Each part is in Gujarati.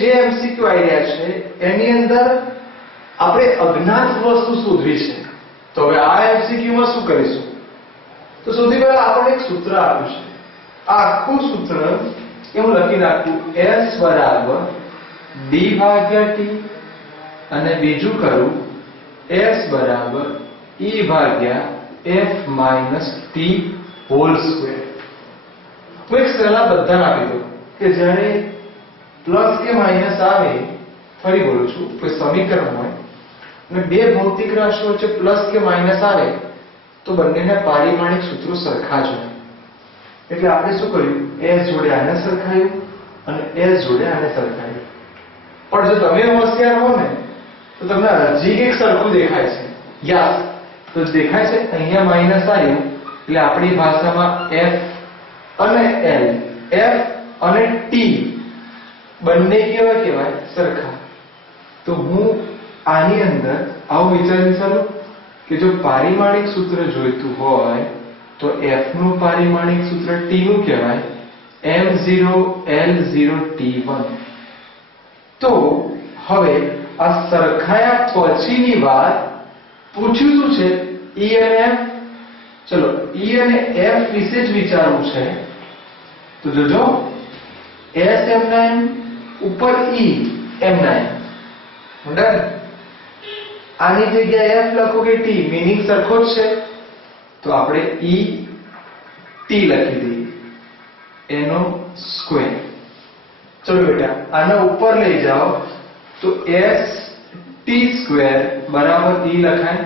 જે એમસીક્યુ આઈડિયા છે એની અંદર આપણે અજ્ઞાત વસ્તુ શોધવી છે. તો હવે આ એમસીક્યુ માં શું કરીશું? તો સૌથી પહેલા આપણને એક સૂત્ર આપ્યું છે. આ આખું સૂત્ર એવું લખી નાખું S બરાબર d ભાગ્યા t અને બીજું કરું S બરાબર e ભાગ્યા f minus t whole square. હું એક સલાહ બધાને આપી દઉં કે જ્યારે પ્લસ કે માઈનસ આવે, ફરી બોલું છું, કોઈ સમીકરણ હોય અને બે ભૌતિક રાશિઓ વચ્ચે પ્લસ કે માઈનસ આવે તો બંનેના પારિમાણિક સૂત્રો સરખા જ હોય. એટલે આપણે શું કર્યું? s જોડે આને સરખાયું અને s જોડે આને સરખાયું. પણ જો તમે હોશિયાર હો ને તો તમને હજી એક સરખું દેખાય છે. યસ, તો દેખાય છે અહીંયા માઈનસ આવ્યું એટલે આપણી ભાષામાં f અને l, f અને t બંને કેવા કહેવાય? સરખા. તો હું આની અંદર આવું વિચારી ચાલું કે જો પારિમાણિક સૂત્ર જોઈતું હોય તો f નું પારિમાણિક સૂત્ર t નું કહેવાય m0l0t1. તો હવે આ સરખાયા પછીની વાત પૂછ્યું શું છે? e અને f. ચલો e અને f વિશે જ વિચારવું છે. તો જોજો s m9 ઉપર e m9. ડન. આની જગ્યાએ f લખો કે t, મીનિંગ સરખો જ છે. તો આપણે e t લખી દઈએ, એનો સ્ક્વેર. ચલો બેટા આને ઉપર લઈ જાઓ તો s t સ્ક્વેર બરાબર e લખાય.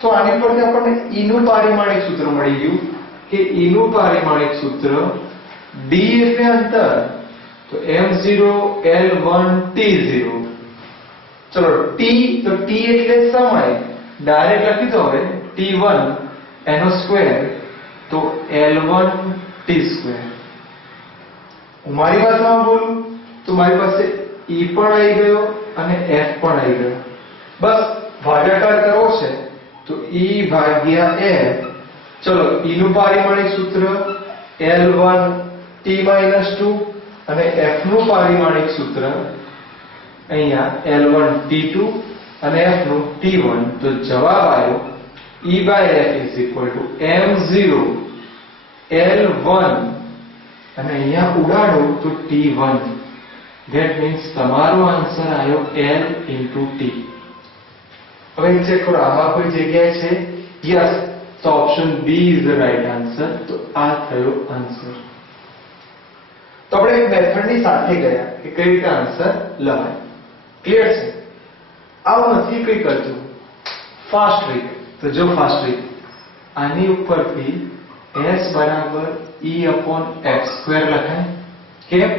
તો આની પરથી આપણને e નું પારિમાણિક સૂત્ર મળી ગયું કે e નું પારિમાણિક સૂત્ર d એટલે અંતર, તો m0l1t0. ચલો t, તો t એટલે સમય, ડાયરેક્ટ લખી દો હવે t1 એનો સ્ક્વેર, તો l1t સ્ક્વેર. હું મારી વાતમાં બોલું તો મારી પાસે e પણ આવી ગયો અને f પણ આવી ગયો. બસ ભાગાકાર કરવો છે તો e ભાગ્યા f. ચલો e નું પારિમાણિક સૂત્ર l1t 2 અને f નું પારિમાણિક સૂત્ર અહીંયા l1t2 અને f નું t1. તો જવાબ આવ્યો e f m0l1 અને અહીંયા ઉડાડો તો t1. ધેટ મીન્સ તમારો આન્સર આવ્યો l * t. હવે ચેક કરો આમાં કોઈ જગ્યાએ છે? યસ, તો option B is the right answer. તો આ થયો આન્સર. તો આપણે એક મેથડની સાથે ગયા કે કઈ રીતે આન્સર લવાય. ક્લિયર છે? આવું નથી કઈ કરતું. Fast trick. તો જો ફાસ્ટ ટ્રીક આની ઉપરથી s બરાબર e/f² લખાય. કેમ?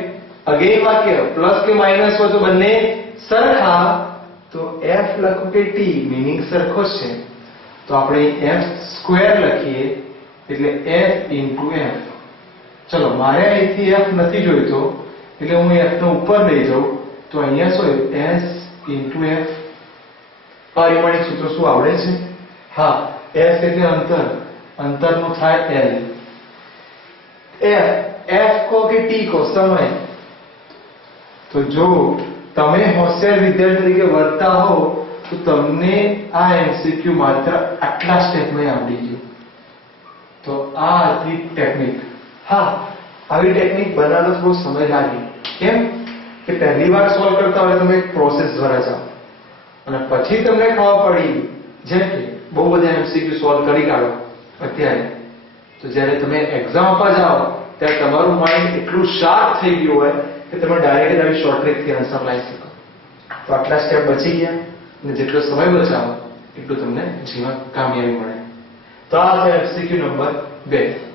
અગેન વાક્ય પ્લસ કે માઈનસ હોય તો બંને સરખા, તો f લખો કે t, મીનિંગ સરખો છે. તો આપણે f² લખીએ એટલે f * f. ચલો મારે અહીંથી f નથી જોઈતો એટલે હું f નો ઉપર લઈ જાઉં તો અહીંયા શું s * f. પારિમાણિક સૂત્ર શું આવડે છે? હા, s એટલે અંતર, અંતરનું થાય l. f કો કે t કો સમય. તો જો તમે હોશિયાર વિદ્યાર્થી તરીકે વર્તા હો તો તમને આ એમસીક્યુ માત્ર આટલા સ્ટેપમાં આવડી ગયું. તો આ હતી ટેકનિક. હા, આવી ટેકનિક બનાવવાનો થોડો સમય લાગે. કેમ કે પહેલી વાર સોલ્વ કરતા હોય તમે એક પ્રોસેસ દ્વારા જાઓ અને પછી તમને ખબર પડી જેમ કે બહુ બધા એમસીક્યુ સોલ્વ કરી કાઢો અત્યારે, તો જ્યારે તમે એક્ઝામ આપવા જાઓ ત્યારે તમારું માઇન્ડ એટલું શાર્પ થઈ ગયું હોય કે તમે ડાયરેક્ટ આવી શોર્ટ ટ્રીકથી આન્સર લાવી શકો. તો આટલા સ્ટેપ બચી ગયા અને જેટલો સમય બચાવો એટલું તમને જીવન કામયાબી મળે. તો આ છે એમસીક્યુ નંબર 2.